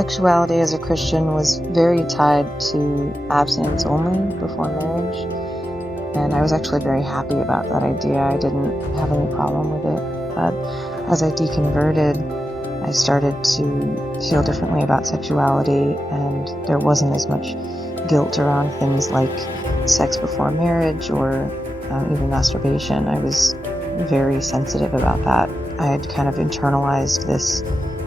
sexuality as a Christian was very tied to abstinence only before marriage, and I was actually very happy about that idea. I didn't have any problem with it, but as I deconverted, I started to feel differently about sexuality, and there wasn't as much guilt around things like sex before marriage or even masturbation. I was very sensitive about that. I had kind of internalized this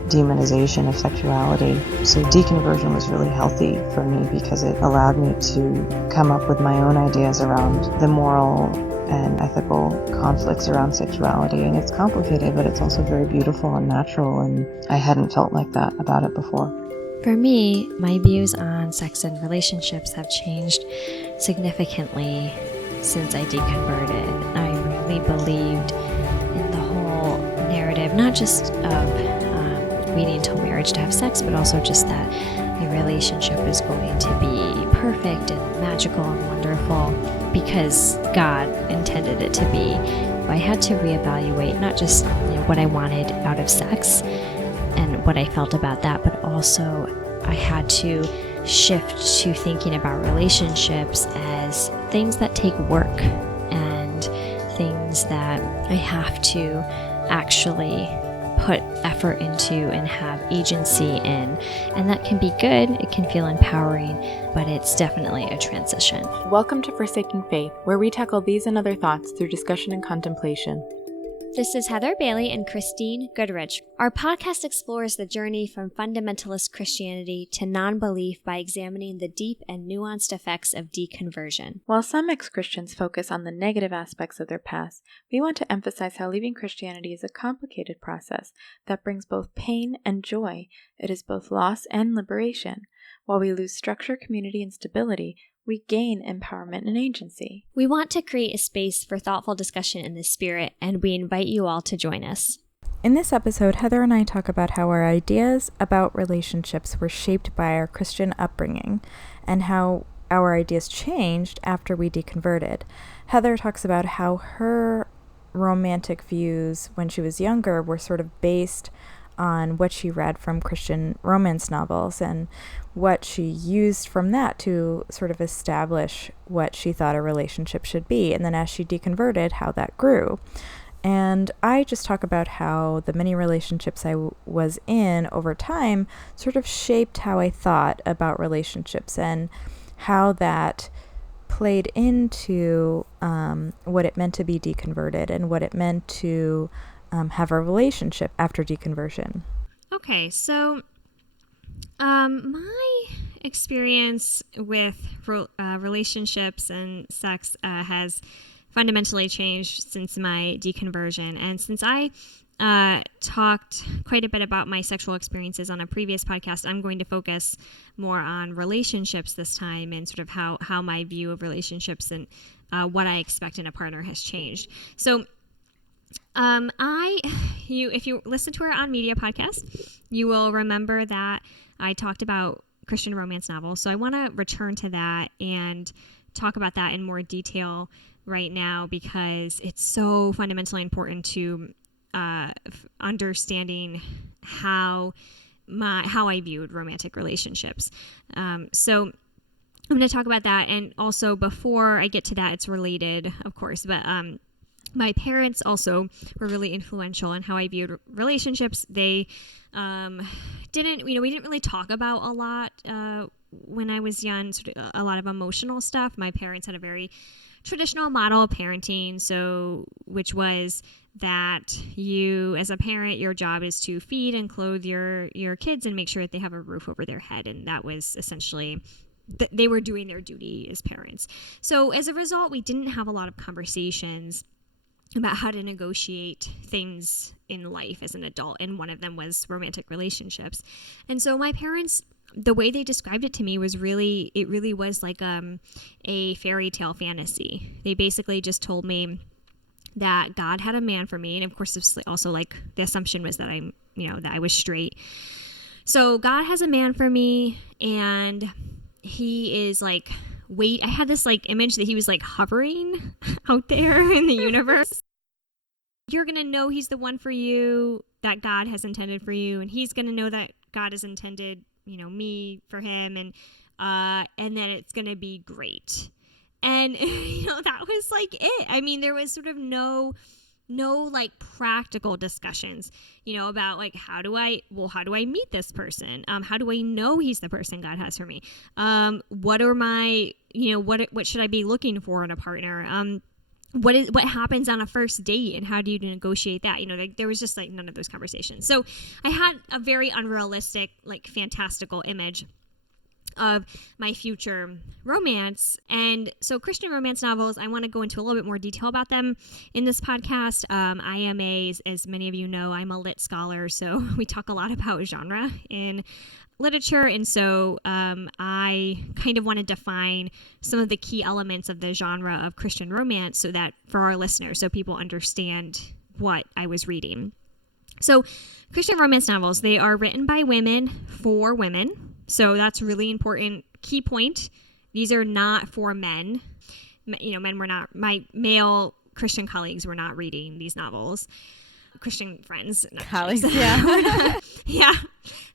demonization of sexuality. So deconversion was really healthy for me because it allowed me to come up with my own ideas around the moral and ethical conflicts around sexuality. And it's complicated, but it's also very beautiful and natural, and I hadn't felt like that about it before. For me, my views on sex and relationships have changed significantly since I deconverted. I really believed in the whole narrative, not just of waiting until marriage to have sex, but also just that a relationship is going to be perfect and magical and wonderful because God intended it to be. I had to reevaluate not just what I wanted out of sex and what I felt about that, but also I had to shift to thinking about relationships as things that take work and things that I have to actually put effort into and have agency in. And that can be good, it can feel empowering, but it's definitely a transition. Welcome to Forsaking Faith, where we tackle these and other thoughts through discussion and contemplation. This is Heather Bailey and Christine Goodrich. Our podcast explores the journey from fundamentalist Christianity to non-belief by examining the deep and nuanced effects of deconversion. While some ex-Christians focus on the negative aspects of their past, we want to emphasize how leaving Christianity is a complicated process that brings both pain and joy. It is both loss and liberation. While we lose structure, community, and stability, we gain empowerment and agency. We want to create a space for thoughtful discussion in this spirit, and we invite you all to join us. In this episode, Heather and I talk about how our ideas about relationships were shaped by our Christian upbringing and how our ideas changed after we deconverted. Heather talks about how her romantic views when she was younger were sort of based on what she read from Christian romance novels and what she used from that to sort of establish what she thought a relationship should be. And then as she deconverted, how that grew. And I just talk about how the many relationships I was in over time sort of shaped how I thought about relationships and how that played into what it meant to be deconverted and what it meant to have a relationship after deconversion. Okay, so my experience with relationships and sex has fundamentally changed since my deconversion. And since I talked quite a bit about my sexual experiences on a previous podcast, I'm going to focus more on relationships this time and sort of how my view of relationships and what I expect in a partner has changed. So if you listen to our On Media podcast, you will remember that I talked about Christian romance novels. So I want to return to that and talk about that in more detail right now because it's so fundamentally important to understanding how I viewed romantic relationships. So I'm going to talk about that, and also before I get to that, it's related, of course, but my parents also were really influential in how I viewed relationships. They we didn't really talk about a lot when I was young, sort of a lot of emotional stuff. My parents had a very traditional model of parenting, which was that you, as a parent, your job is to feed and clothe your kids and make sure that they have a roof over their head, and that was essentially they were doing their duty as parents. So as a result, we didn't have a lot of conversations about how to negotiate things in life as an adult, and one of them was romantic relationships. And so my parents, the way they described it to me was really was like a fairy tale fantasy. They basically just told me that God had a man for me, and of course it's also like the assumption was that that I was straight. So God has a man for me, and he is like, I had this like image that he was like hovering out there in the universe. You're going to know he's the one for you that God has intended for you, and he's going to know that God has intended me for him, and then it's going to be great. And, that was like it. I mean, there was sort of no like practical discussions, about like, how do I meet this person? How do I know he's the person God has for me? What are my, what should I be looking for in a partner? What happens on a first date, and how do you negotiate that? Like, there was just like none of those conversations. So I had a very unrealistic, like fantastical image of my future romance. And so Christian romance novels, I want to go into a little bit more detail about them in this podcast. I am as many of you know, I'm a lit scholar, so we talk a lot about genre in literature. And so I kind of want to define some of the key elements of the genre of Christian romance so that for our listeners, so people understand what I was reading. So Christian romance novels, they are written by women for women. So that's a really important key point. These are not for men. Men were not, my male Christian colleagues were not reading these novels. Christian friends. Colleagues, yeah. Yeah.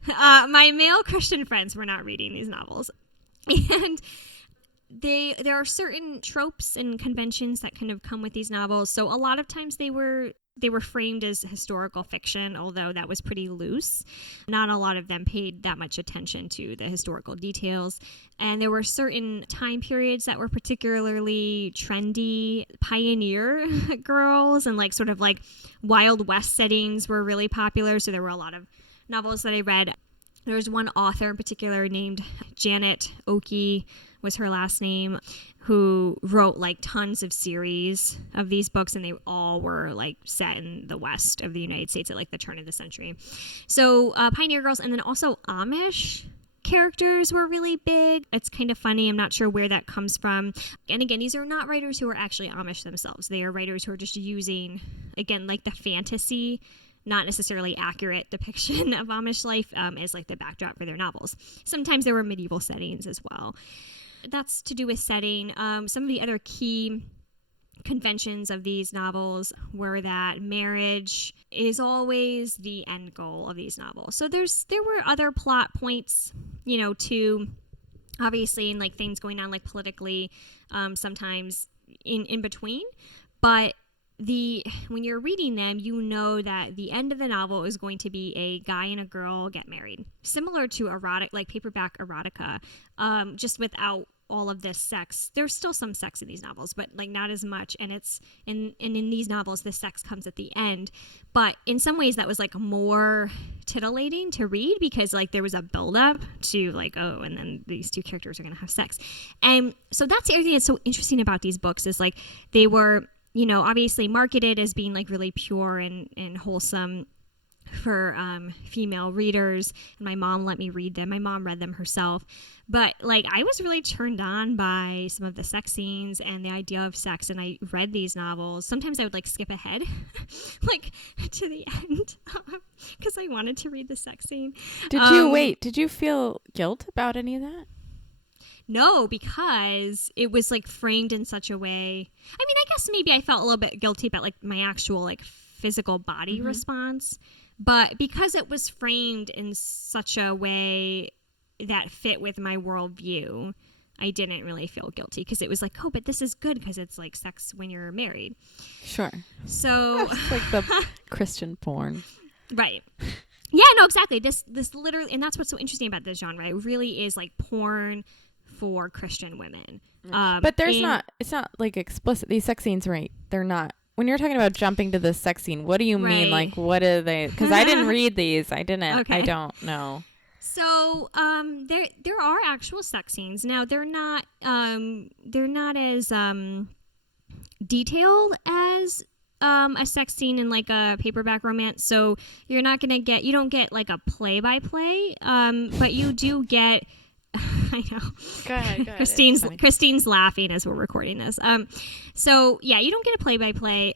My male Christian friends were not reading these novels. And there are certain tropes and conventions that kind of come with these novels. So a lot of times they were framed as historical fiction, although that was pretty loose. Not a lot of them paid that much attention to the historical details. And there were certain time periods that were particularly trendy. Pioneer girls and like sort of like Wild West settings were really popular. So there were a lot of novels that I read. There was one author in particular named Janet Oakey, was her last name, who wrote like tons of series of these books, and they all were like set in the West of the United States at like the turn of the century. So Pioneer Girls, and then also Amish characters were really big. It's kind of funny. I'm not sure where that comes from. And again, these are not writers who are actually Amish themselves. They are writers who are just using, again, like the fantasy, not necessarily accurate depiction of Amish life as like the backdrop for their novels. Sometimes there were medieval settings as well. That's to do with setting. Some of the other key conventions of these novels were that marriage is always the end goal of these novels. So there were other plot points, to obviously, and like things going on like politically, sometimes in between, but when you're reading them, you know that the end of the novel is going to be a guy and a girl get married, similar to erotic, like paperback erotica, just without all of this sex. There's still some sex in these novels, but like not as much. And it's in these novels, the sex comes at the end. But in some ways, that was like more titillating to read because like there was a buildup to like, oh, and then these two characters are going to have sex. And so that's everything that's so interesting about these books is like they were, obviously marketed as being like really pure and wholesome for female readers. And my mom let me read them. My mom read them herself. But like I was really turned on by some of the sex scenes and the idea of sex. And I read these novels. Sometimes I would like skip ahead like to the end because I wanted to read the sex scene. Did you feel guilt about any of that? No, because it was like framed in such a way. I mean, I guess maybe I felt a little bit guilty about like my actual like physical body response, but because it was framed in such a way that fit with my worldview, I didn't really feel guilty because it was like, oh, but this is good because it's like sex when you're married. Sure. So it's like the Christian porn. Right. Yeah, no, exactly. This literally, and that's what's so interesting about this genre. It really is like porn for Christian women. But it's not like explicit. These sex scenes, right? They're not. When you're talking about jumping to the sex scene, what do you mean? Like, what are they? Because I didn't read these. I didn't. Okay. I don't know. So there are actual sex scenes. Now they're not as detailed as a sex scene in like a paperback romance. So you don't get like a play-by-play, but you do get. I know. Go ahead. Christine's laughing as we're recording this. So yeah, you don't get a play-by-play.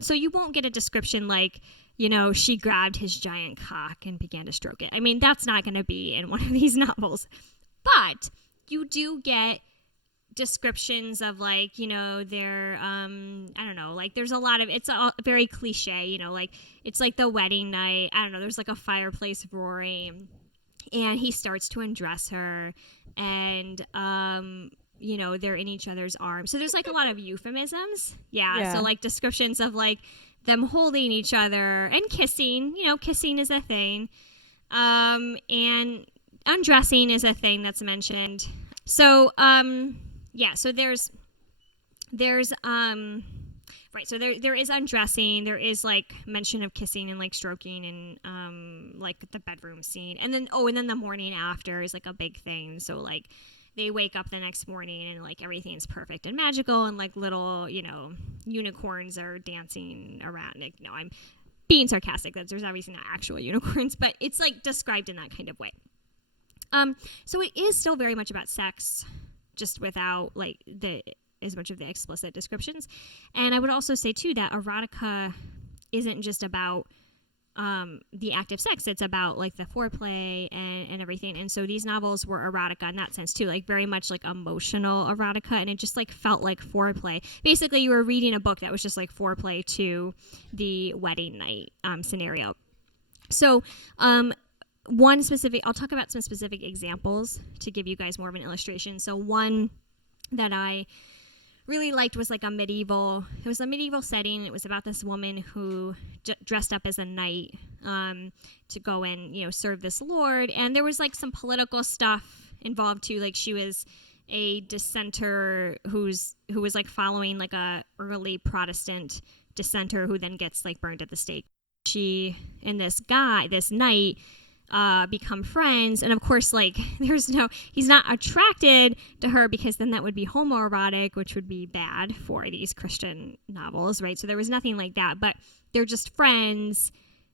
So you won't get a description like, she grabbed his giant cock and began to stroke it. I mean, that's not going to be in one of these novels. But you do get descriptions of like, their, I don't know, like there's a lot of, it's a very cliche, like it's like the wedding night. I don't know. There's like a fireplace roaring. and he starts to undress her, and they're in each other's arms. So there's like a lot of euphemisms. Yeah. So like descriptions of like them holding each other and kissing. Kissing is a thing. And undressing is a thing that's mentioned. So so there's right, so there is undressing, there is like mention of kissing and like stroking and like the bedroom scene, and then the morning after is like a big thing. So like they wake up the next morning and like everything's perfect and magical, and like little unicorns are dancing around. Like, I'm being sarcastic, that there's obviously not actual unicorns, but it's like described in that kind of way. So it is still very much about sex, just without like as much of the explicit descriptions. And I would also say too that erotica isn't just about the act of sex, it's about like the foreplay and everything. And so these novels were erotica in that sense too, like very much like emotional erotica, and it just like felt like foreplay. Basically you were reading a book that was just like foreplay to the wedding night scenario. So I'll talk about some specific examples to give you guys more of an illustration. So one that I really liked was like a medieval setting. It was about this woman who dressed up as a knight to go and serve this lord, and there was like some political stuff involved too. Like she was a dissenter who was like following like a early Protestant dissenter who then gets like burned at the stake. She and this knight become friends, and of course like he's not attracted to her, because then that would be homoerotic, which would be bad for these Christian novels, right? So there was nothing like that, but they're just friends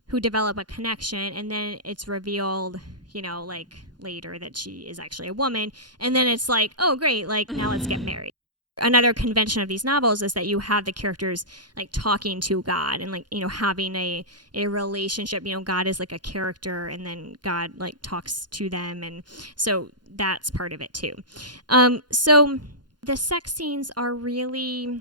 who develop a connection, and then it's revealed like later that she is actually a woman, and then it's like, oh great, like now let's get married. Another convention of these novels is that you have the characters like talking to God and like having a relationship. God is like a character, and then God like talks to them, and so that's part of it too. So the sex scenes are really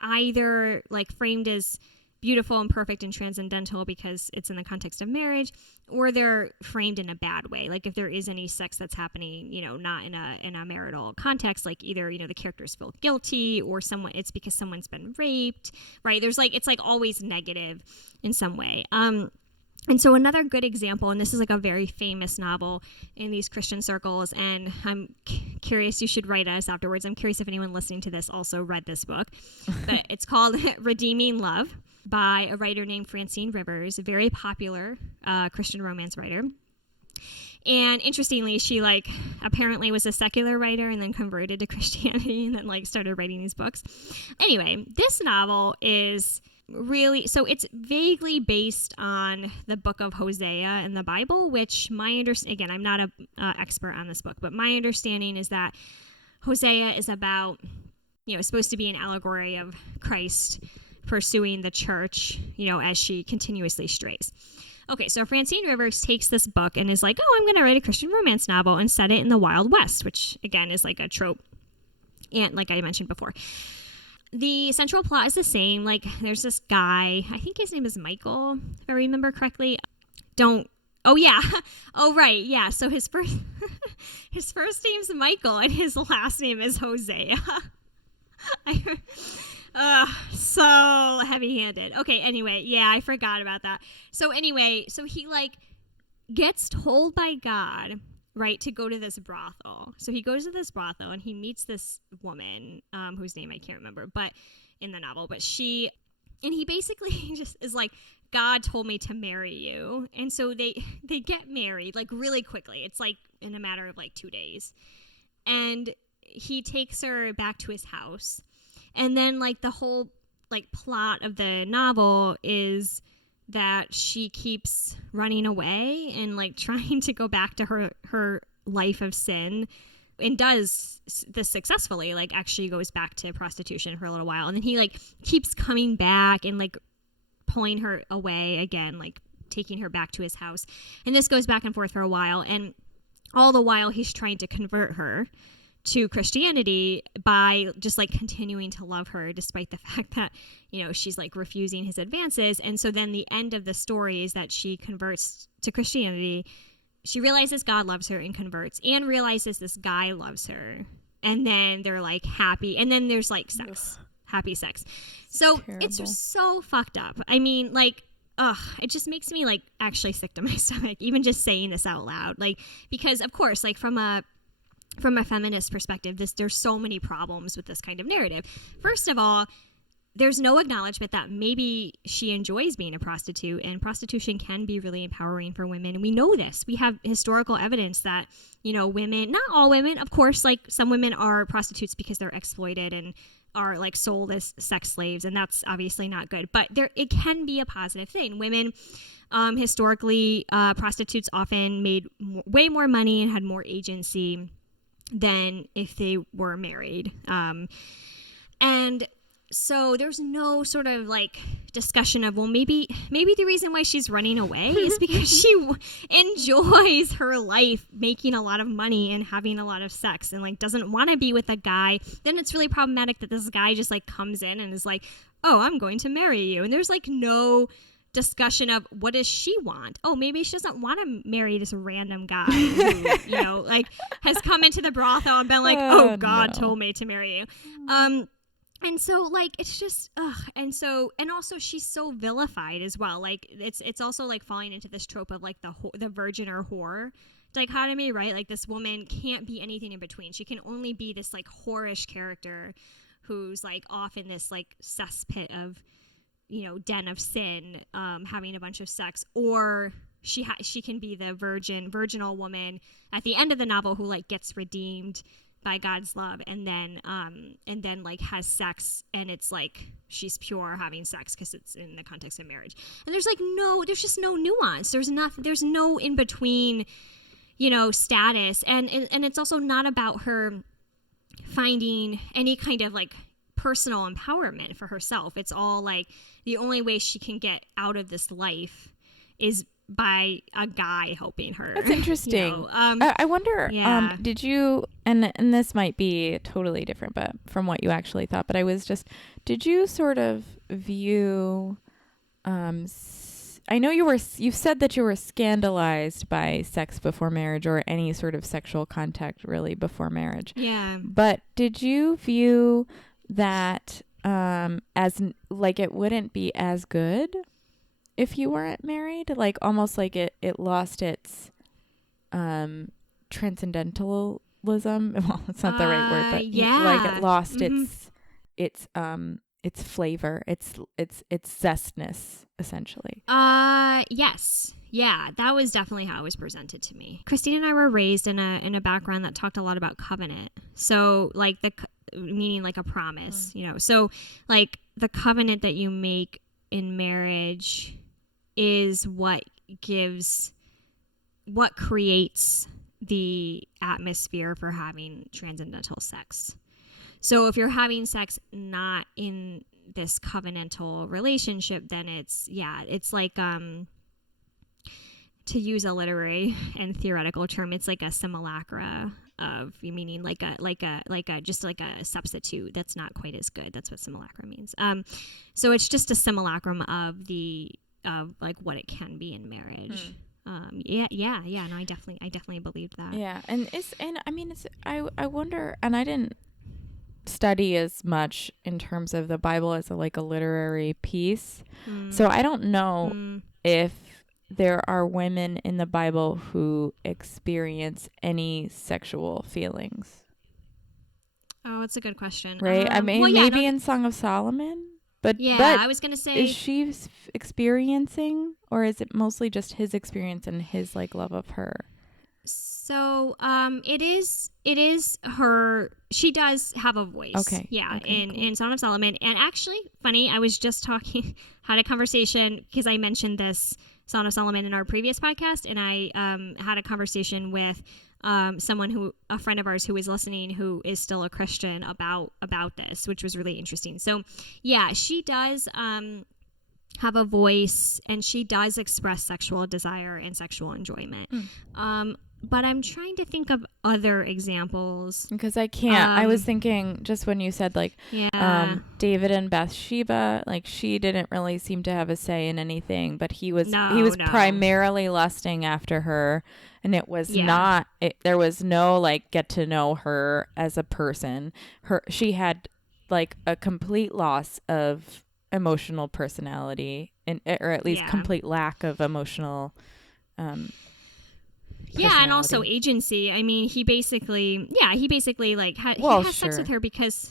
either like framed as beautiful and perfect and transcendental because it's in the context of marriage, or they're framed in a bad way. Like if there is any sex that's happening, not in a marital context, like either, the characters feel guilty, or it's because someone's been raped, right? There's like, it's like always negative in some way. And so another good example, and this is like a very famous novel in these Christian circles, and I'm curious, you should write us afterwards. I'm curious if anyone listening to this also read this book, but it's called Redeeming Love by a writer named Francine Rivers, a very popular Christian romance writer. And interestingly, she like apparently was a secular writer and then converted to Christianity and then like started writing these books. Anyway, this novel is really, so it's vaguely based on the book of Hosea in the Bible, which again, I'm not an expert on this book, but my understanding is that Hosea is about, supposed to be an allegory of Christ pursuing the church, as she continuously strays. Okay, so Francine Rivers takes this book and is like, oh, I'm going to write a Christian romance novel and set it in the Wild West, which again is like a trope, and like I mentioned before. The central plot is the same. Like there's this guy, I think his name is Michael, if I remember correctly. Oh right, yeah. So his first name's Michael and his last name is Hosea. So heavy-handed. Okay, anyway, yeah, I forgot about that. So anyway, so he like gets told by God, right, to go to this brothel. So he goes to this brothel and he meets this woman, whose name I can't remember, but in the novel, he basically just is like, God told me to marry you. And so they get married like really quickly. It's like in a matter of like 2 days. And he takes her back to his house. And then like the whole like plot of the novel is that she keeps running away and like trying to go back to her life of sin, and does this successfully, like actually goes back to prostitution for a little while. And then he like keeps coming back and like pulling her away again, like taking her back to his house. And this goes back and forth for a while. And all the while he's trying to convert her to Christianity by just like continuing to love her despite the fact that, she's like refusing his advances. And so then the end of the story is that she converts to Christianity. she realizes God loves her and converts, and realizes this guy loves her, and then they're like happy, and then there's like sex, happy sex. So it's just so fucked up. I mean, like, it just makes me like actually sick to my stomach, even just saying this out loud. Like, because of course, like from a feminist perspective, there's so many problems with this kind of narrative. First of all, there's no acknowledgement that maybe she enjoys being a prostitute, and prostitution can be really empowering for women. And we know this. We have historical evidence that, you know, women, not all women, of course, like some women are prostitutes because they're exploited and are like sold as sex slaves, and that's obviously not good. But it can be a positive thing. Women, historically, prostitutes often made way more money and had more agency than if they were married. And so there's no sort of like discussion of, well, maybe the reason why she's running away is because she enjoys her life making a lot of money and having a lot of sex, and like doesn't want to be with a guy. Then it's really problematic that this guy just like comes in and is like, oh, I'm going to marry you. And there's like no discussion of what does she want. Oh, maybe she doesn't want to marry this random guy who, you know, like has come into the brothel and been like, oh, God told me to marry you. And so, like, it's just, and also she's so vilified as well. Like, it's also, like, falling into this trope of, like, the virgin or whore dichotomy, right? Like, this woman can't be anything in between. She can only be this, like, whorish character who's, like, off in this, like, cesspit of, you know, den of sin, having a bunch of sex. Or she can be the virginal woman at the end of the novel who, like, gets redeemed by God's love, and then like has sex, and it's like she's pure having sex because it's in the context of marriage. And there's just no nuance. There's no in between, you know, status, and it's also not about her finding any kind of like personal empowerment for herself. It's all like the only way she can get out of this life is by a guy helping her. That's interesting. You know? I wonder, did you, and this might be totally different, but from what you actually thought, but did you sort of view, I know you said that you were scandalized by sex before marriage, or any sort of sexual contact really before marriage. Yeah. But did you view that as like it wouldn't be as good if you weren't married? Like almost like it lost its transcendentalism. Well, it's not the right word, but like it lost its flavor, its zestness, essentially. Yes. Yeah, that was definitely how it was presented to me. Christine and I were raised in a background that talked a lot about covenant. So like meaning like a promise, you know. So like the covenant that you make in marriage is what creates the atmosphere for having transcendental sex. So if you're having sex not in this covenantal relationship, then it's like to use a literary and theoretical term, it's like a simulacra of, meaning like a substitute that's not quite as good. That's what simulacra means. So it's just a simulacrum of like what it can be in marriage. No, I definitely believed that. Yeah, I wonder, and I didn't study as much in terms of the Bible as a literary piece, so I don't know if there are women in the Bible who experience any sexual feelings. Oh, it's a good question. Right? Maybe in Song of Solomon. But I was going to say, is she experiencing, or is it mostly just his experience and his love of her? So it is her. She does have a voice. Okay. Yeah. Okay, in Song of Solomon. And actually, funny, I was just had a conversation, because I mentioned this Song of Solomon in our previous podcast, and I had a conversation with a friend of ours who is listening, who is still a Christian, about this, which was really interesting. So yeah, she does have a voice, and she does express sexual desire and sexual enjoyment. but I'm trying to think of other examples. Because I can't. I was thinking just when you said like David and Bathsheba, like she didn't really seem to have a say in anything, but he was primarily lusting after her, and it was there was no like get to know her as a person. She had like a complete loss of emotional personality, or at least complete lack of emotional and also agency. I mean, he basically like he has sex with her because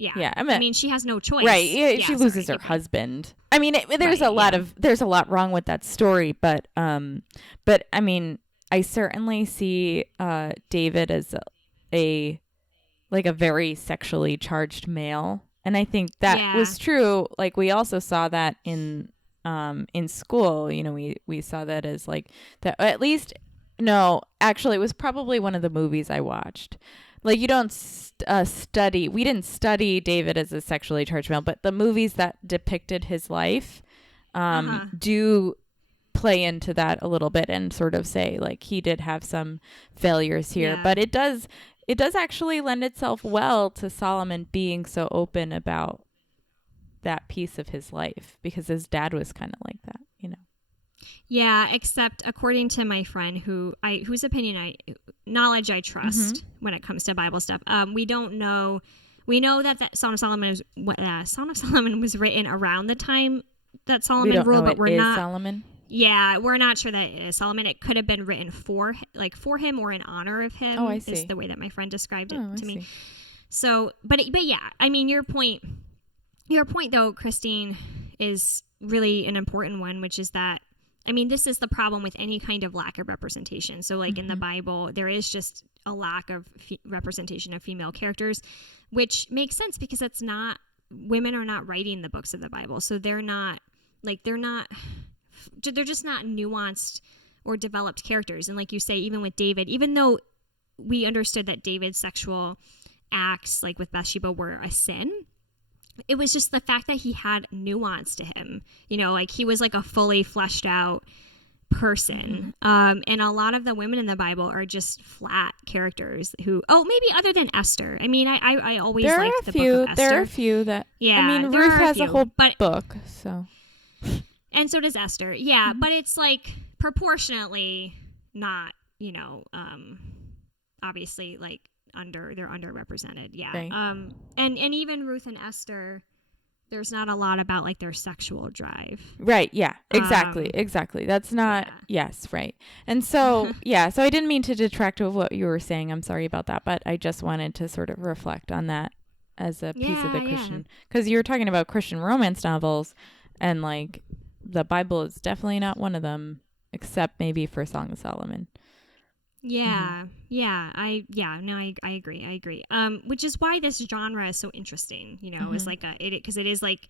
I mean, she has no choice. Right. Yeah, she loses her husband. I mean, there's a lot wrong with that story, but I mean, I certainly see David as a very sexually charged male, and I think that was true. Like we also saw that in school. You know, we saw that as like that, at least. No, actually, it was probably one of the movies I watched. Like, you don't we didn't study David as a sexually charged male, but the movies that depicted his life do play into that a little bit and sort of say, like, he did have some failures here. Yeah. But it does actually lend itself well to Solomon being so open about that piece of his life, because his dad was kind of like that, you know. Yeah, except according to my friend whose knowledge I trust when it comes to Bible stuff. We don't know. We know that Song of Solomon was written around the time that Solomon ruled, but we're not Solomon. Yeah, we're not sure that it is Solomon. It could have been written for him or in honor of him. Oh, I see. Is the way that my friend described it to me. So, but yeah, I mean, your point though, Christine, is really an important one, which is that, I mean, this is the problem with any kind of lack of representation. So like in the Bible, there is just a lack of representation of female characters, which makes sense because women are not writing the books of the Bible. So they're just not nuanced or developed characters. And like you say, even with David, even though we understood that David's sexual acts, like with Bathsheba, were a sin, it was just the fact that he had nuance to him. You know, like he was like a fully fleshed out person. And a lot of the women in the Bible are just flat characters who, maybe other than Esther. I mean, I always liked the book of Esther. There are a few that, I mean, Ruth has a whole book, so. And so does Esther. Yeah, but it's like proportionately not, you know, obviously like, they're underrepresented. Yeah. Right. And even Ruth and Esther, there's not a lot about like their sexual drive. Right. Yeah, exactly. That's not, yes. Right. And so, so I didn't mean to detract of what you were saying. I'm sorry about that, but I just wanted to sort of reflect on that as a piece of the Christian, because you were talking about Christian romance novels, and like the Bible is definitely not one of them, except maybe for Song of Solomon. I agree. Which is why this genre is so interesting, you know, it's like because it is like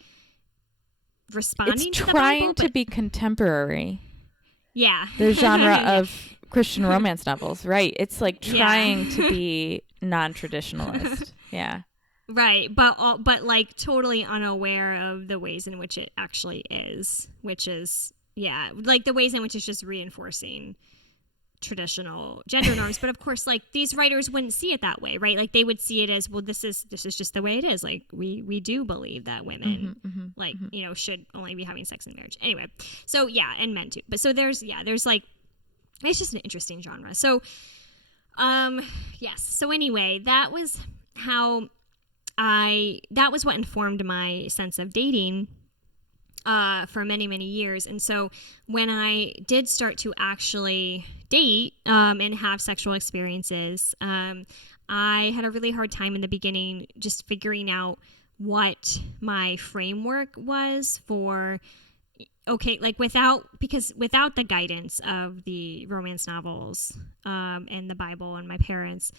responding to the Bible. It's trying to be contemporary. Yeah. The genre of Christian romance novels, right? It's like trying to be non-traditionalist. Yeah. Right, but like totally unaware of the ways in which it actually is, which is like the ways in which it's just reinforcing traditional gender norms. But of course, like these writers wouldn't see it that way, right? Like they would see it as, well, this is just the way it is. Like we do believe that women you know, should only be having sex in marriage. Anyway, so and men too. But so there's like, it's just an interesting genre. So so anyway, that was what informed my sense of dating for many, many years. And so when I did start to actually date and have sexual experiences, I had a really hard time in the beginning just figuring out what my framework was for, like without the guidance of the romance novels and the Bible and my parents,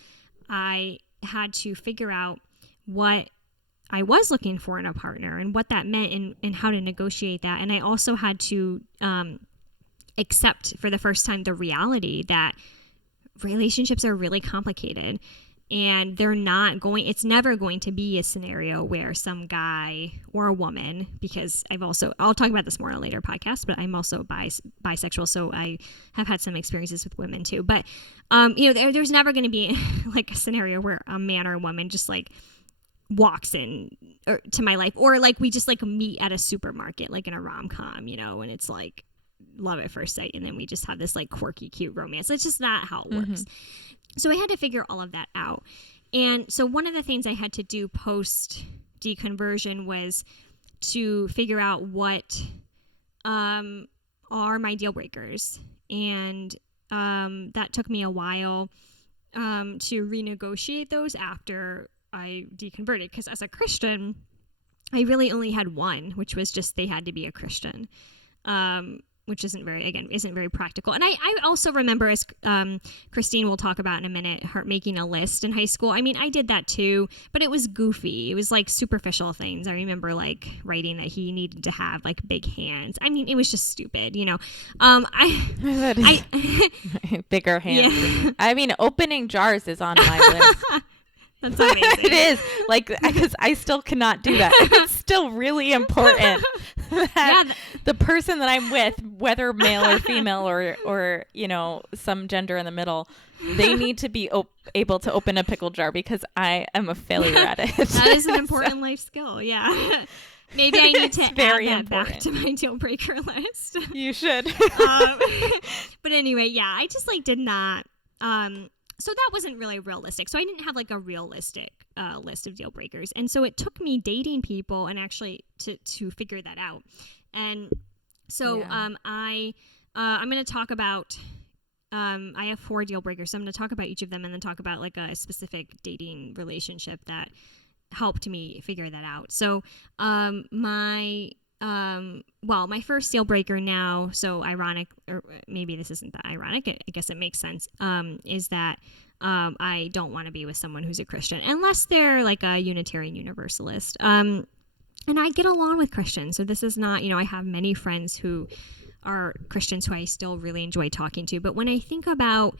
I had to figure out what I was looking for in a partner and what that meant and how to negotiate that. And I also had to accept for the first time the reality that relationships are really complicated. And it's never going to be a scenario where some guy or a woman, because I'll talk about this more in a later podcast, but I'm also bisexual, so I have had some experiences with women too. But, there's never going to be like a scenario where a man or a woman just like walks in to my life, or like we just like meet at a supermarket, like in a rom-com, and it's like love at first sight, and then we just have this like quirky, cute romance. It's just not how it works. So I had to figure all of that out. And so one of the things I had to do post deconversion was to figure out what are my deal breakers. And that took me a while to renegotiate those after I deconverted. Because as a Christian, I really only had one, which was just they had to be a Christian. Which isn't very practical. And I also remember, as Christine will talk about in a minute, her making a list in high school. I mean, I did that too, but it was goofy. It was like superficial things. I remember like writing that he needed to have like big hands. I mean, it was just stupid, Bigger hands. Yeah. I mean, opening jars is on my list. That's amazing. It is, like, because I still cannot do that. It's still really important that the person that I'm with, whether male or female or some gender in the middle, they need to be able to open a pickle jar, because I am a failure at it. That is an important life skill. Yeah. Maybe I need to add that back to my deal breaker list. You should. But anyway, yeah, I just like did not. So that wasn't really realistic. So I didn't have like a realistic list of deal breakers. And so it took me dating people and actually to figure that out. And so I'm going to talk about, I have 4 deal breakers. So I'm going to talk about each of them and then talk about like a specific dating relationship that helped me figure that out. So my first deal breaker now, so ironic, or maybe this isn't that ironic, I guess it makes sense, is that I don't want to be with someone who's a Christian unless they're like a Unitarian Universalist. And I get along with Christians, so this is not, I have many friends who are Christians who I still really enjoy talking to. But when I think about,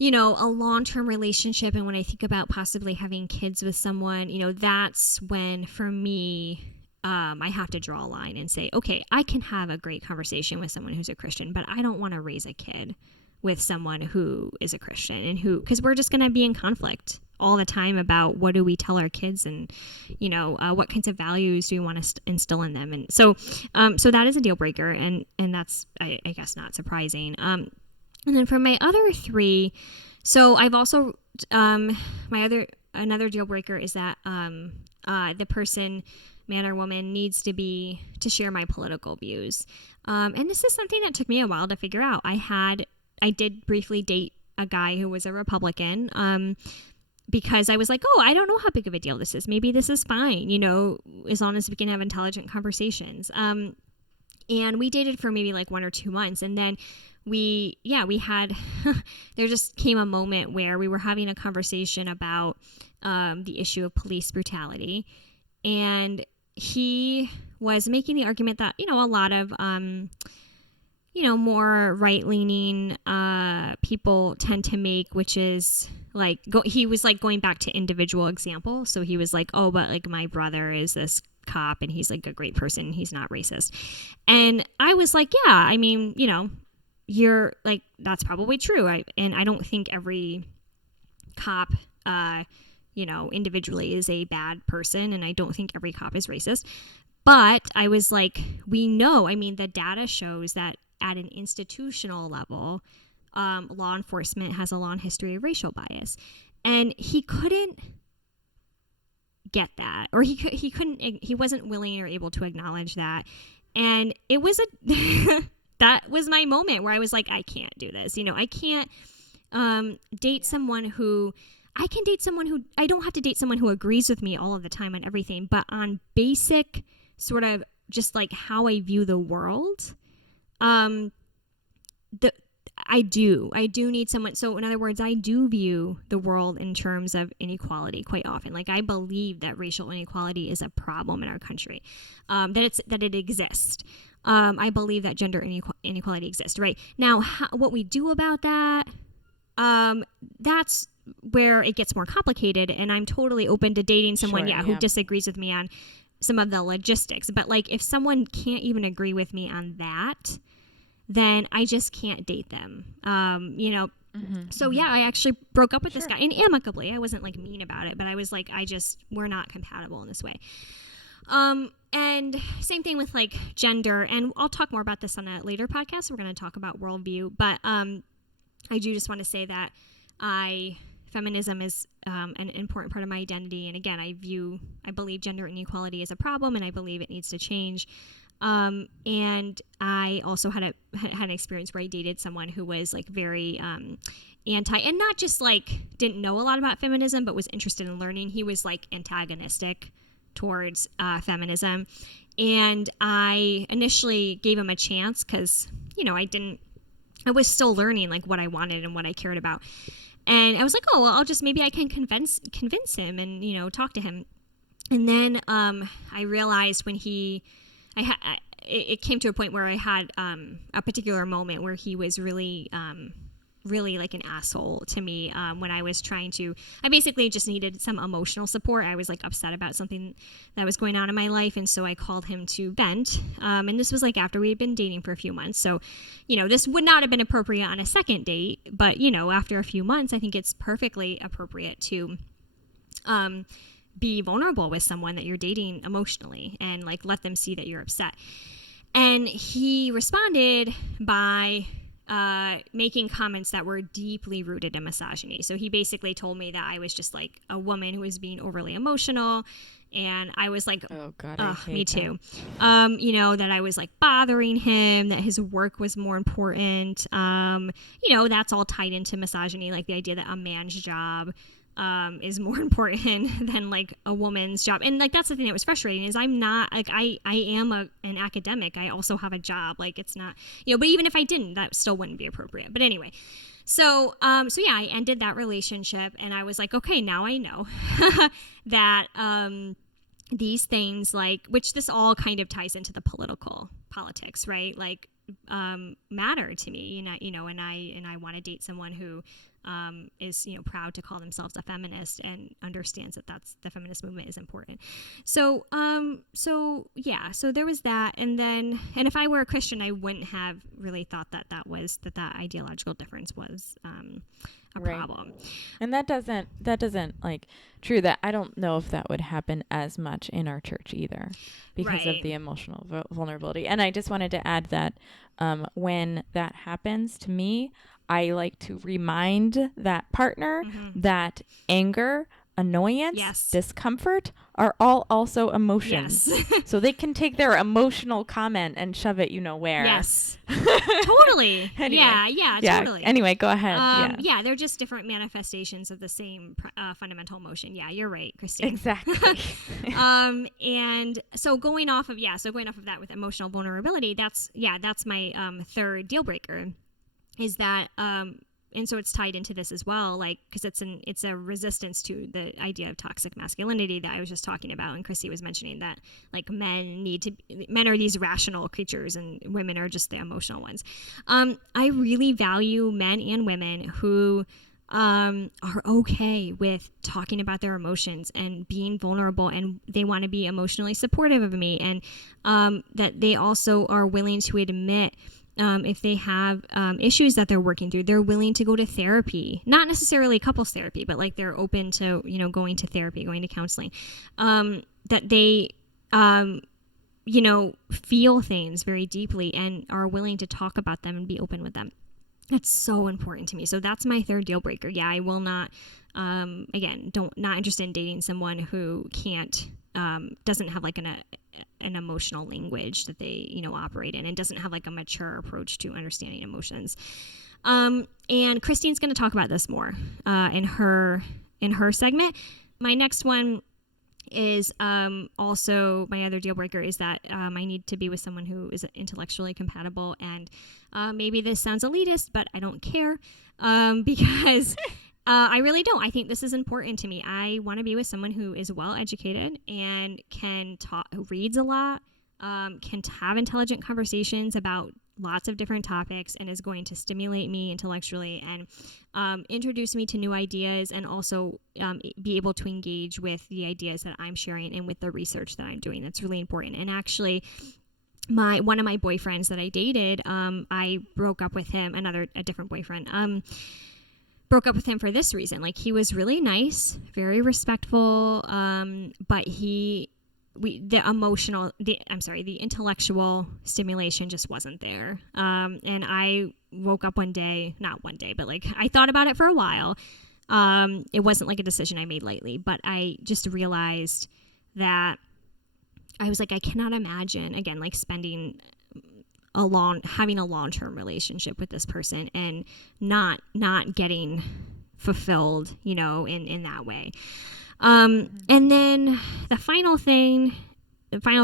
a long-term relationship, and when I think about possibly having kids with someone, that's when, for me, I have to draw a line and say, okay, I can have a great conversation with someone who's a Christian, but I don't want to raise a kid with someone who is a Christian, and because we're just going to be in conflict all the time about what do we tell our kids, and what kinds of values do we want to instill in them. And so that is a deal breaker, and that's I guess not surprising. And then for my other 3, so I've also another deal breaker is that the person, man or woman, needs to share my political views. And this is something that took me a while to figure out. I did briefly date a guy who was a Republican, because I was like, I don't know how big of a deal this is. Maybe this is fine, as long as we can have intelligent conversations. And we dated for maybe like 1 or 2 months. And then we had, there just came a moment where we were having a conversation about the issue of police brutality. And he was making the argument that, a lot of, more right-leaning people tend to make, which is like, he was like going back to individual examples. So he was like, but like my brother is this cop and he's like a great person. He's not racist. And I was like, yeah, I mean, you're like, that's probably true. And I don't think every cop, individually is a bad person, and I don't think every cop is racist. But I was like, we know, the data shows that at an institutional level, law enforcement has a long history of racial bias. And he couldn't get that, or he wasn't willing or able to acknowledge that. And it was that was my moment where I was like, I can't do this. I can't date someone who, I can date someone who, I don't have to date someone who agrees with me all of the time on everything, but on basic sort of just like how I view the world, I do need someone. So in other words, I do view the world in terms of inequality quite often. Like I believe that racial inequality is a problem in our country, that it exists. I believe that gender inequality exists. Right now, what we do about that, that's where it gets more complicated, and I'm totally open to dating someone who disagrees with me on some of the logistics. But like, if someone can't even agree with me on that, then I just can't date them. So yeah, I actually broke up with this guy, and amicably. I wasn't like mean about it, but I was like, we're not compatible in this way. And same thing with like gender, and I'll talk more about this on a later podcast. We're going to talk about worldview, but I do just want to say that feminism is an important part of my identity, and again, I believe gender inequality is a problem, and I believe it needs to change. And I also had an experience where I dated someone who was like very anti, and not just like didn't know a lot about feminism, but was interested in learning. He was like antagonistic towards feminism, and I initially gave him a chance because I was still learning like what I wanted and what I cared about, and I was like, oh well, maybe I can convince him and talk to him. And then I realized when it came to a point where I had a particular moment where he was really like an asshole to me when I was I basically just needed some emotional support. I was like upset about something that was going on in my life, and so I called him to vent. And this was like after we had been dating for a few months. So, this would not have been appropriate on a second date, but after a few months, I think it's perfectly appropriate to be vulnerable with someone that you're dating emotionally and like let them see that you're upset. And he responded by making comments that were deeply rooted in misogyny. So he basically told me that I was just like a woman who was being overly emotional, and I was like, oh God, I hate me too. That I was like bothering him, that his work was more important. That's all tied into misogyny, like the idea that a man's job is more important than like a woman's job. And like, that's the thing that was frustrating is I'm not like, I am an academic. I also have a job. Like it's not, but even if I didn't, that still wouldn't be appropriate. But anyway, so yeah, I ended that relationship, and I was like, okay, now I know that, these things like, which this all kind of ties into the politics, right? Like, matter to me, and I want to date someone who is proud to call themselves a feminist and understands that the feminist movement is important. So yeah, so there was that, and if I were a Christian, I wouldn't have really thought that ideological difference was a problem. And that doesn't like true that I don't know if that would happen as much in our church either because of the emotional vulnerability. And I just wanted to add that when that happens to me, I like to remind that partner that anger, annoyance, discomfort are all also emotions. So they can take their emotional comment and shove it where. Yes. Totally. Anyway. Yeah, totally. Anyway, go ahead. Yeah, they're just different manifestations of the same fundamental emotion. Yeah, you're right, Christine. Exactly. And so going off of that with emotional vulnerability, that's my third deal breaker. Is that and so it's tied into this as well, like because it's a resistance to the idea of toxic masculinity that I was just talking about, and Chrissy was mentioning that like men are these rational creatures and women are just the emotional ones. I really value men and women who are okay with talking about their emotions and being vulnerable, and they want to be emotionally supportive of me, and that they also are willing to admit if they have issues that they're working through. They're willing to go to therapy, not necessarily couples therapy, but like they're open to going to therapy, going to counseling, that they feel things very deeply and are willing to talk about them and be open with them. That's so important to me. So that's my third deal breaker. Yeah, I will not not interested in dating someone who doesn't have like an emotional language that they operate in, and doesn't have like a mature approach to understanding emotions. And Christine's going to talk about this more in her segment. My next one is also my other deal breaker is that I need to be with someone who is intellectually compatible, and maybe this sounds elitist, but I don't care because I really don't. I think this is important to me. I want to be with someone who is well educated and can talk, who reads a lot, can have intelligent conversations about lots of different topics and is going to stimulate me intellectually and introduce me to new ideas, and also be able to engage with the ideas that I'm sharing and with the research that I'm doing. That's really important. And actually, one of my boyfriends that I dated, I broke up with him, a different boyfriend, broke up with him for this reason. Like, he was really nice, very respectful, but the intellectual stimulation just wasn't there. And I woke up not one day, but like, I thought about it for a while. It wasn't like a decision I made lightly, but I just realized that I was like, I cannot imagine, again, like having a long-term relationship with this person and not getting fulfilled, in that way. And then the final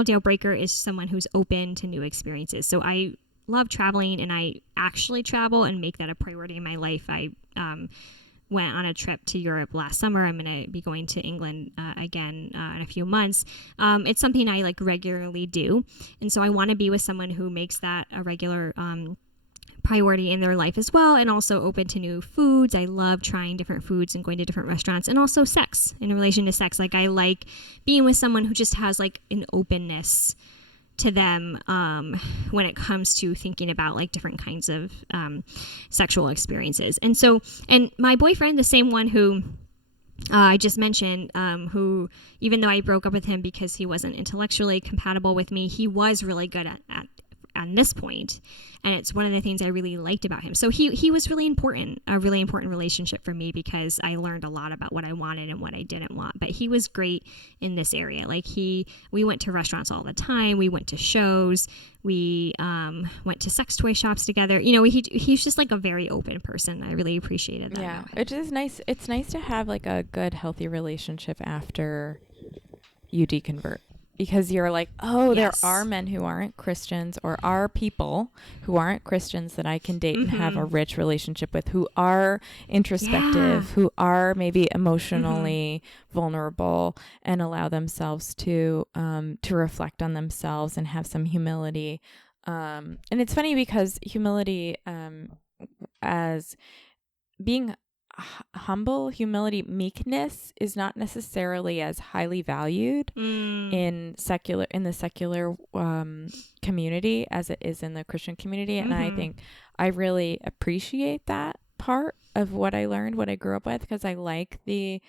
deal breaker is someone who's open to new experiences. So I love traveling, and I actually travel and make that a priority in my life. I went on a trip to Europe last summer. I'm going to be going to England again in a few months. It's something I like regularly do. And so I want to be with someone who makes that a regular priority in their life as well, and also open to new foods. I love trying different foods and going to different restaurants, and also sex. In relation to sex, like, I like being with someone who just has like an openness to them when it comes to thinking about like different kinds of sexual experiences. And my boyfriend, the same one who I just mentioned, who, even though I broke up with him because he wasn't intellectually compatible with me, he was really good at this point, and it's one of the things I really liked about him. So he was a really important relationship for me, because I learned a lot about what I wanted and what I didn't want. But he was great in this area. Like, we went to restaurants all the time. We went to shows. We went to sex toy shops together. He's just like a very open person. I really appreciated that. Yeah, it is nice. It's nice to have like a good, healthy relationship after you deconvert. Because you're like, oh, yes, there are men who aren't Christians, or are people who aren't Christians that I can date and have a rich relationship with, who are introspective, who are maybe emotionally vulnerable, and allow themselves to reflect on themselves and have some humility. And it's funny because humility, as being humble, humility, meekness is not necessarily as highly valued in the secular community as it is in the Christian community. And I think I really appreciate that part of what I learned, what I grew up with, because I like the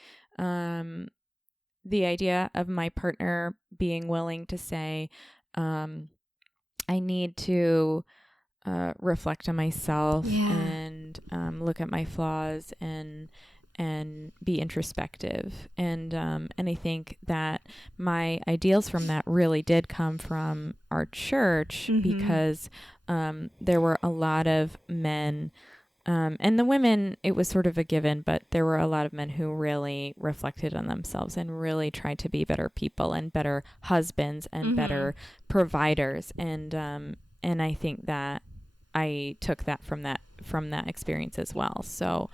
idea of my partner being willing to say, I need to reflect on myself and look at my flaws and be introspective. And I think that my ideals from that really did come from our church, because there were a lot of men, and the women, it was sort of a given, but there were a lot of men who really reflected on themselves and really tried to be better people and better husbands and better providers. And I think that I took that from that experience as well. So,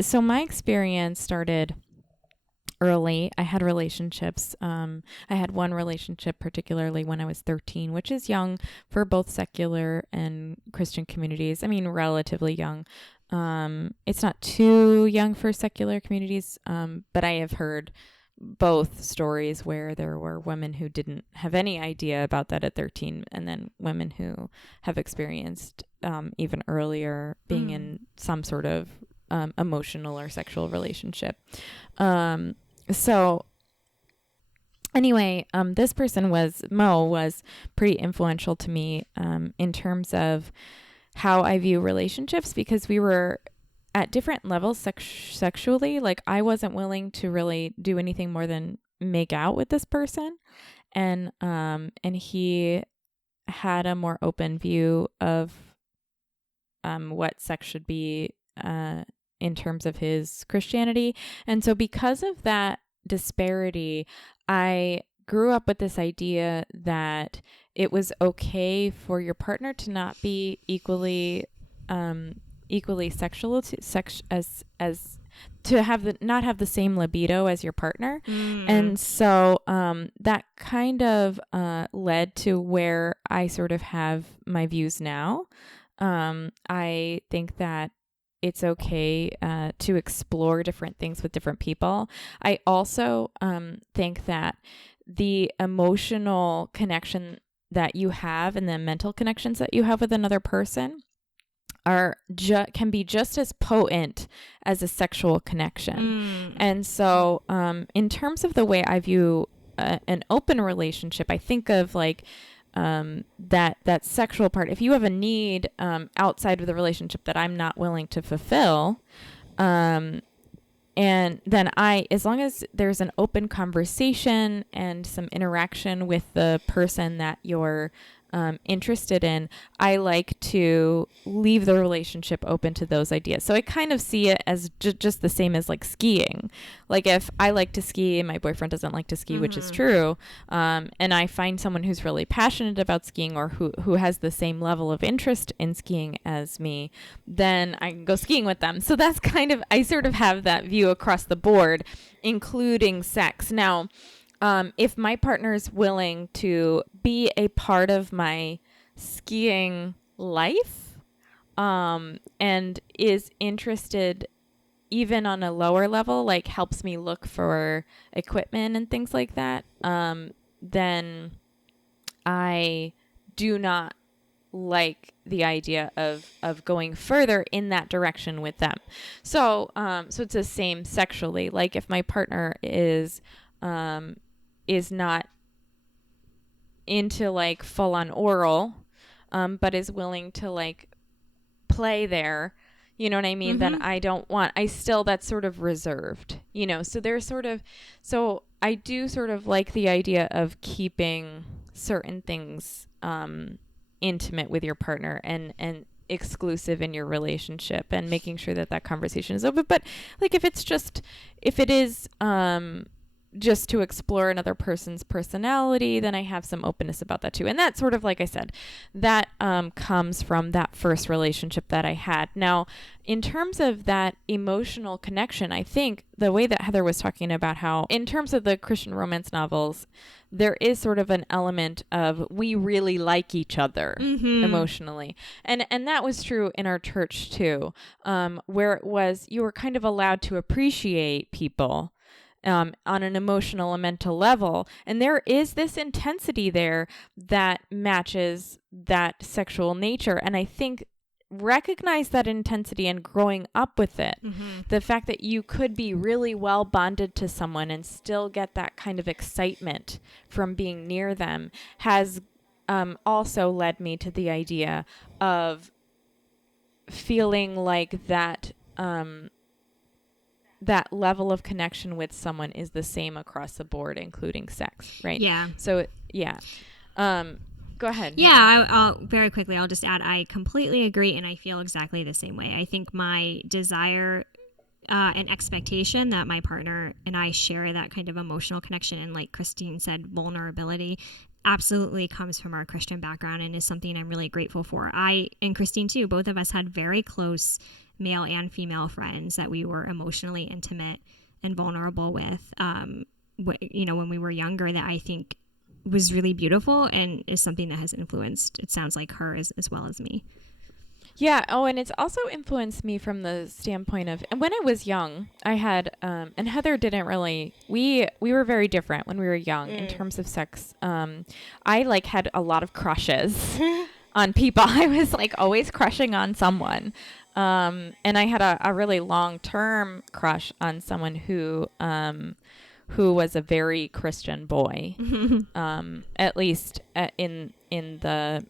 so my experience started early. I had relationships. I had one relationship particularly when I was 13, which is young for both secular and Christian communities. I mean, relatively young. It's not too young for secular communities, but I have heard both stories where there were women who didn't have any idea about that at 13, and then women who have experienced even earlier being in some sort of emotional or sexual relationship. So anyway, this person was pretty influential to me in terms of how I view relationships, because we were at different levels sexually. Like, I wasn't willing to really do anything more than make out with this person, and he had a more open view of what sex should be in terms of his Christianity. And so because of that disparity, I grew up with this idea that it was okay for your partner to not be equally sexual as to have not have the same libido as your partner. And so that kind of led to where I sort of have my views now. I think that it's okay to explore different things with different people. I also think that the emotional connection that you have and the mental connections that you have with another person can be just as potent as a sexual connection. And so in terms of the way I view an open relationship, I think of like that sexual part. If you have a need outside of the relationship that I'm not willing to fulfill, and then as long as there's an open conversation and some interaction with the person that you're interested in, I like to leave the relationship open to those ideas. So I kind of see it as just the same as like skiing. Like if I like to ski and my boyfriend doesn't like to ski, which is true, and I find someone who's really passionate about skiing or who has the same level of interest in skiing as me, then I can go skiing with them. So that's kind of, I sort of have that view across the board, including sex. Now, if my partner is willing to be a part of my skiing life, and is interested even on a lower level, like helps me look for equipment and things like that, then I do not like the idea of going further in that direction with them. So it's the same sexually. Like if my partner is not into like full on oral, but is willing to like play there, you know what I mean? Then that's sort of reserved, you know? So I do sort of like the idea of keeping certain things, intimate with your partner and exclusive in your relationship, and making sure that conversation is open. But like if it is just to explore another person's personality, then I have some openness about that too. And that sort of, like I said, that comes from that first relationship that I had. Now, in terms of that emotional connection, I think the way that Heather was talking about how, in terms of the Christian romance novels, there is sort of an element of we really like each other emotionally. And that was true in our church too, where it was you were kind of allowed to appreciate people on an emotional and mental level. And there is this intensity there that matches that sexual nature. And I think recognize that intensity and growing up with it, the fact that you could be really well bonded to someone and still get that kind of excitement from being near them has also led me to the idea of feeling like that that level of connection with someone is the same across the board, including sex, right? Yeah. So, yeah. Go ahead. Yeah, I'll very quickly, I'll just add, I completely agree, and I feel exactly the same way. I think my desire and expectation that my partner and I share that kind of emotional connection and, like Christine said, vulnerability absolutely comes from our Christian background and is something I'm really grateful for. I and Christine too, both of us had very close male and female friends that we were emotionally intimate and vulnerable with, when we were younger, that I think was really beautiful and is something that has influenced, it sounds like, her as well as me. Yeah. Oh, and it's also influenced me from the standpoint of, and when I was young, I had, and Heather didn't really, we were very different when we were young in terms of sex. I like had a lot of crushes on people. I was like always crushing on someone. And I had a really long-term crush on someone who was a very Christian boy, at least in the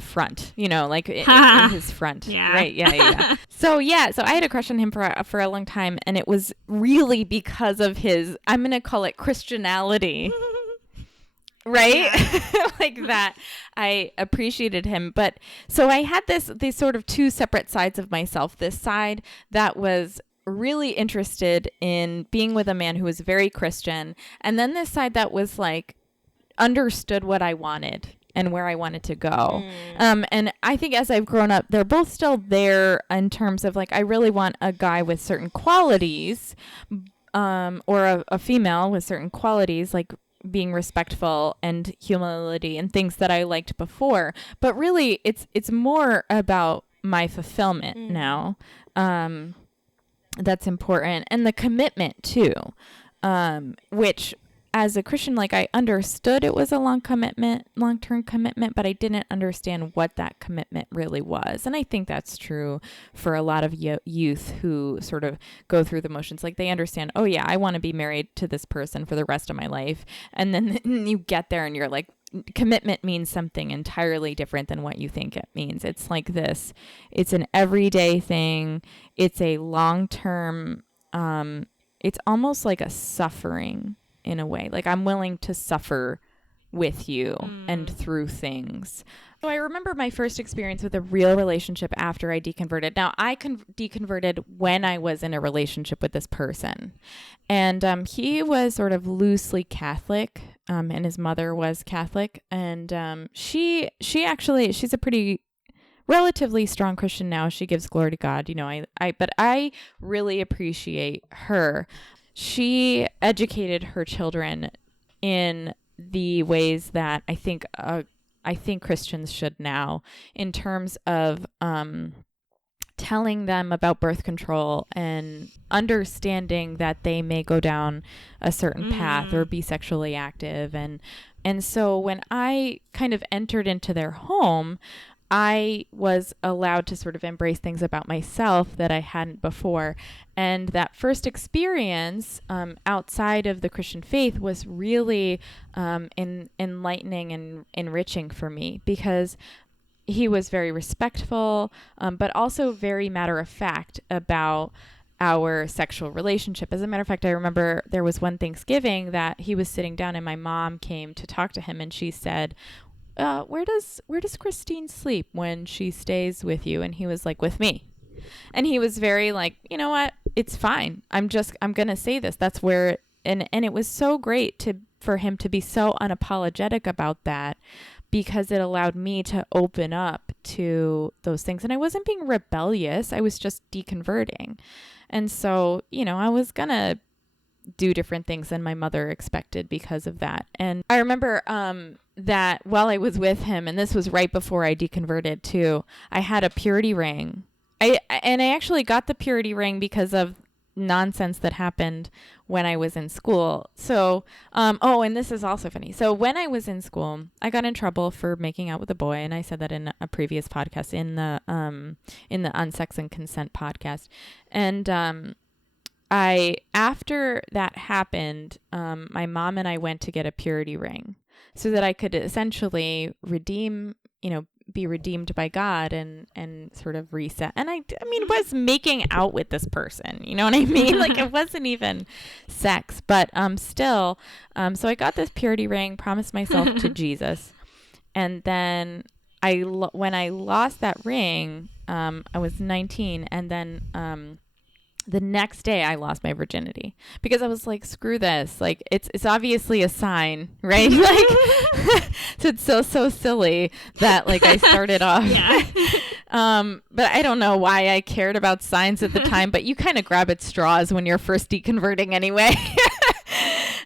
front, like in his front. Yeah. Right. Yeah. So I had a crush on him for a long time, and it was really because of his, I'm going to call it Christianality. Right? Yeah. Like that. I appreciated him. But so I had these sort of two separate sides of myself. This side that was really interested in being with a man who was very Christian. And then this side that was like understood what I wanted and where I wanted to go. And I think as I've grown up, they're both still there in terms of like, I really want a guy with certain qualities, or a female with certain qualities, like being respectful and humility and things that I liked before. But really, it's more about my fulfillment now. That's important. And the commitment too, which as a Christian, like I understood it was a long-term commitment, but I didn't understand what that commitment really was. And I think that's true for a lot of youth who sort of go through the motions. Like they understand, oh yeah, I want to be married to this person for the rest of my life. And then you get there and you're like, commitment means something entirely different than what you think it means. It's like this, it's an everyday thing. It's a long-term, it's almost like a suffering in a way. Like I'm willing to suffer with you and through things. So I remember my first experience with a real relationship after I deconverted. Now I deconverted when I was in a relationship with this person, and he was sort of loosely Catholic, and his mother was Catholic, and she's a pretty relatively strong Christian now. She gives glory to God, but I really appreciate her. She educated her children in the ways that I think Christians should now, in terms of telling them about birth control and understanding that they may go down a certain path or be sexually active. And so when I kind of entered into their home, I was allowed to sort of embrace things about myself that I hadn't before. And that first experience outside of the Christian faith was really enlightening and enriching for me, because he was very respectful, but also very matter of fact about our sexual relationship. As a matter of fact, I remember there was one Thanksgiving that he was sitting down and my mom came to talk to him, and she said, where does Christine sleep when she stays with you? And he was like, with me. And he was very like, you know what? It's fine. I'm going to say this. That's where, and it was so great for him to be so unapologetic about that, because it allowed me to open up to those things. And I wasn't being rebellious. I was just deconverting. And so, I was going to do different things than my mother expected because of that. And I remember, that while I was with him, and this was right before I deconverted too, I had a purity ring. I actually got the purity ring because of nonsense that happened when I was in school. So, and this is also funny. So when I was in school, I got in trouble for making out with a boy, and I said that in a previous podcast, in the On Sex and Consent podcast. And after that happened, my mom and I went to get a purity ring, so that I could essentially be redeemed by God and sort of reset. And I was making out with this person, you know what I mean? Like it wasn't even sex, but still. So I got this purity ring, promised myself to Jesus. And then when I lost that ring, I was 19, and then the next day I lost my virginity, because I was like, screw this. Like it's obviously a sign, right? Like so it's so silly that like I started off. But I don't know why I cared about signs at the time, but you kind of grab at straws when you're first deconverting anyway.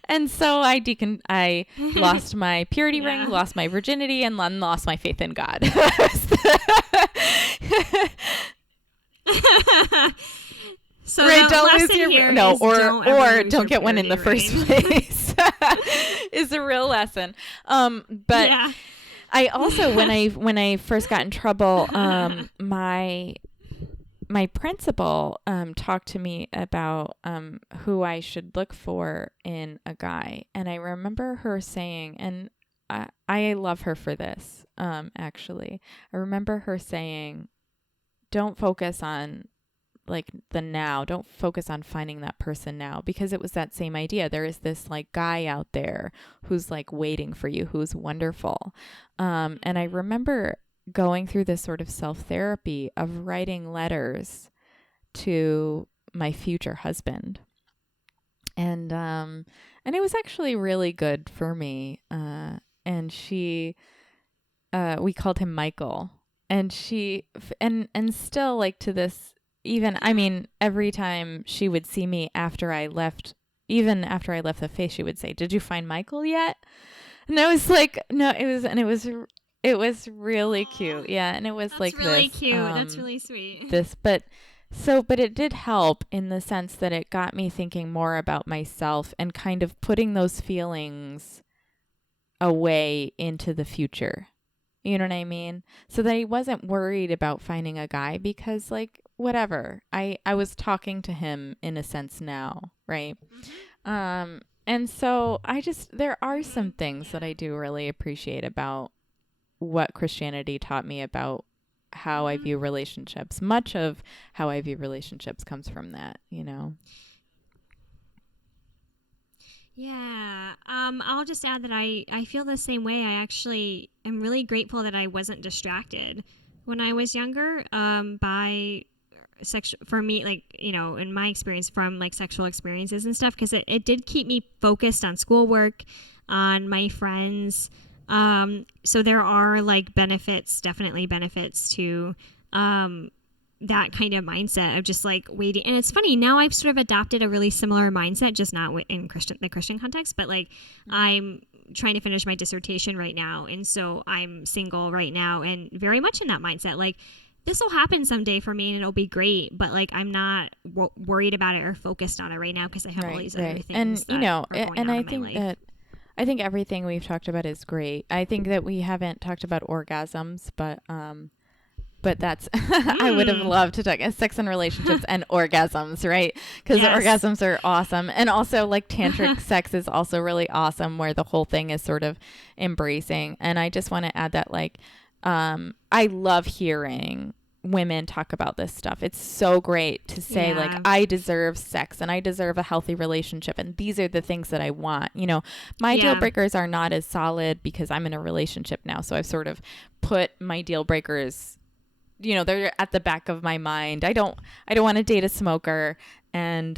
And so I lost my purity ring, lost my virginity, and then lost my faith in God. So right, don't lose or don't get one in the first place is the real lesson. But yeah. I also, when I first got in trouble, my principal talked to me about who I should look for in a guy, and I remember her saying, and I love her for this. Actually, I remember her saying, "Don't focus on like the now. Don't focus on finding that person now," because it was that same idea. There is this like guy out there who's like waiting for you, who's wonderful. And I remember going through this sort of self-therapy of writing letters to my future husband. And it was actually really good for me. And she we called him Michael, and and still, like, to this, even, I mean, every time she would see me after I left, even after I left the faith, she would say, "Did you find Michael yet?" And I was like, no, it was really cute. Yeah. And it was That's like really this, cute. That's really sweet. But it did help in the sense that it got me thinking more about myself and kind of putting those feelings away into the future. You know what I mean? So that he wasn't worried about finding a guy, because, like, whatever. I was talking to him in a sense now, right? Mm-hmm. And so there are some things that I do really appreciate about what Christianity taught me about how I view relationships. Much of how I view relationships comes from that, you know? Yeah. I'll just add that I feel the same way. I actually am really grateful that I wasn't distracted when I was younger by for me, like, you know, in my experience from like sexual experiences and stuff, because it did keep me focused on schoolwork, on my friends. So there are like definitely benefits to that kind of mindset of just like waiting. And it's funny, now I've sort of adopted a really similar mindset, just not in the Christian context, but like I'm trying to finish my dissertation right now. And so I'm single right now and very much in that mindset. Like, this will happen someday for me and it'll be great, but like I'm not worried about it or focused on it right now because I have all these other things. And, you know, and I think everything we've talked about is great. I think that we haven't talked about orgasms, but that's I would have loved to talk sex and relationships and orgasms, right? Because orgasms are awesome. And also, like, tantric sex is also really awesome, where the whole thing is sort of embracing. And I just want to add that, like, I love hearing women talk about this stuff. It's so great to say, like, I deserve sex and I deserve a healthy relationship, and these are the things that I want. You know, my deal breakers are not as solid because I'm in a relationship now, so I've sort of put my deal breakers, you know, they're at the back of my mind. I don't want to date a smoker, and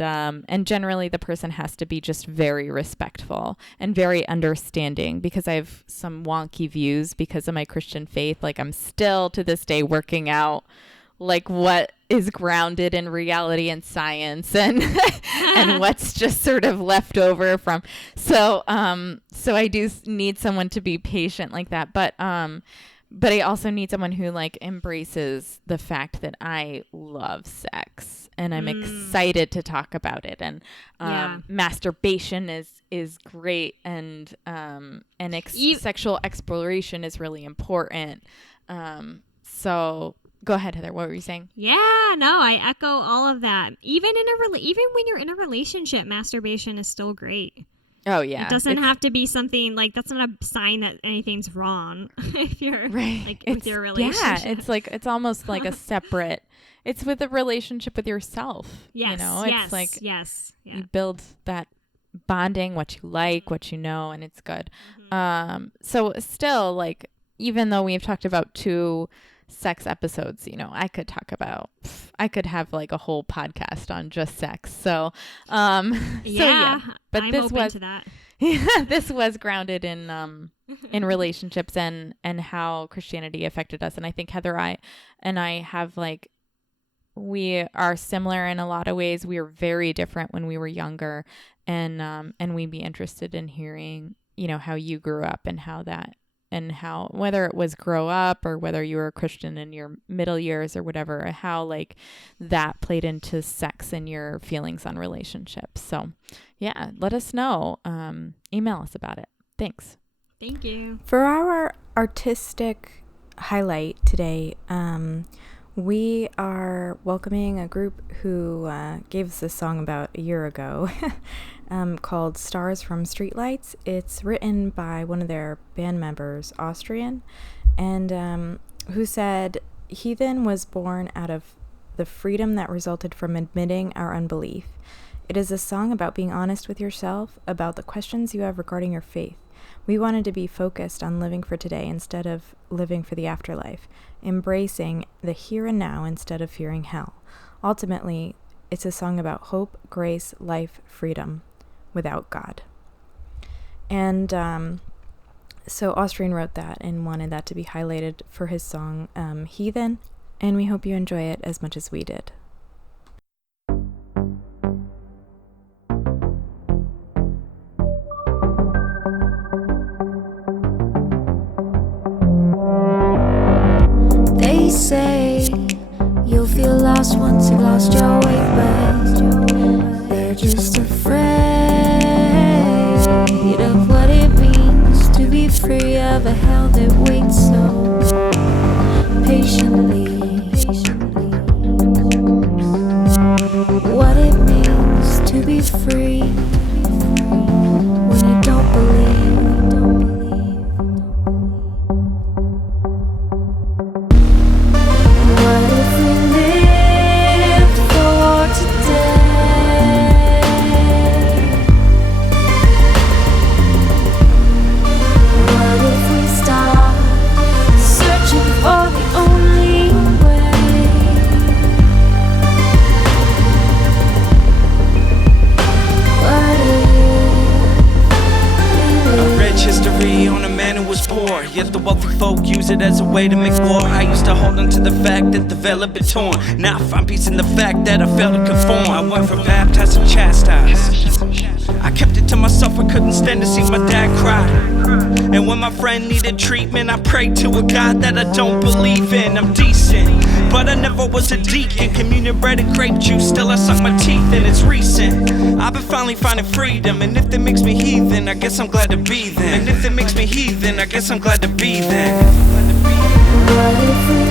generally the person has to be just very respectful and very understanding, because I have some wonky views because of my Christian faith. Like, I'm still to this day working out like what is grounded in reality and science, and and what's just sort of left over from. So I do need someone to be patient like that, but I also need someone who, like, embraces the fact that I love sex and I'm excited to talk about it. And masturbation is great, and sexual exploration is really important. So go ahead, Heather. What were you saying? Yeah, no, I echo all of that. Even when you're in a relationship, masturbation is still great. Oh, yeah. It doesn't have to be something like, that's not a sign that anything's wrong if you're like with your relationship. Yeah, it's almost like a separate, it's with a relationship with yourself. Yes. You know, it's like, you build that bonding, what you like, what you know, and it's good. So still, like, even though we've talked about 2 sex episodes, you know, I could have like a whole podcast on just sex. So but I'm this open to that. This was grounded in relationships and how Christianity affected us. And I think Heather and I have, like, we are similar in a lot of ways. We were very different when we were younger, and we'd be interested in hearing, you know, how you grew up and how that, and how, whether it was grow up or whether you were a Christian in your middle years or whatever, how, like, that played into sex and your feelings on relationships. So yeah, let us know. Email us about it. Thanks. Thank you. For our artistic highlight today, we are welcoming a group who gave us this song about a year ago called Stars from Streetlights. It's written by one of their band members, Austrian, and who said, "Heathen was born out of the freedom that resulted from admitting our unbelief. It is a song about being honest with yourself, about the questions you have regarding your faith. We wanted to be focused on living for today instead of living for the afterlife, embracing the here and now instead of fearing hell. Ultimately, it's a song about hope, grace, life, freedom without God." And So Austrian wrote that and wanted that to be highlighted for his song Heathen, and we hope you enjoy it as much as we did. They say you'll feel lost once you've lost your way, but they're just afraid of what it means to be free of a hell that waits so patiently. What it means to be free when you don't believe. What if we lived for today? What if we stopped searching for the only way? What if I read history on a man who was poor, yet the wealthy folk use it as a way to make war. I used to hold on to the fact that the veil had been torn. Now I find peace in the fact that I failed to conform. I went from baptized to chastised. I kept it to myself, I couldn't stand to see my dad cry. And when my friend needed treatment, I prayed to a God that I don't believe in. I'm decent, but I never was a deacon. Communion bread and grape juice, still I suck my teeth and it's recent. I've been finally finding freedom, and if that makes me heathen, I guess I'm glad to be there. And if that makes me heathen, I guess I'm glad to be there. What if we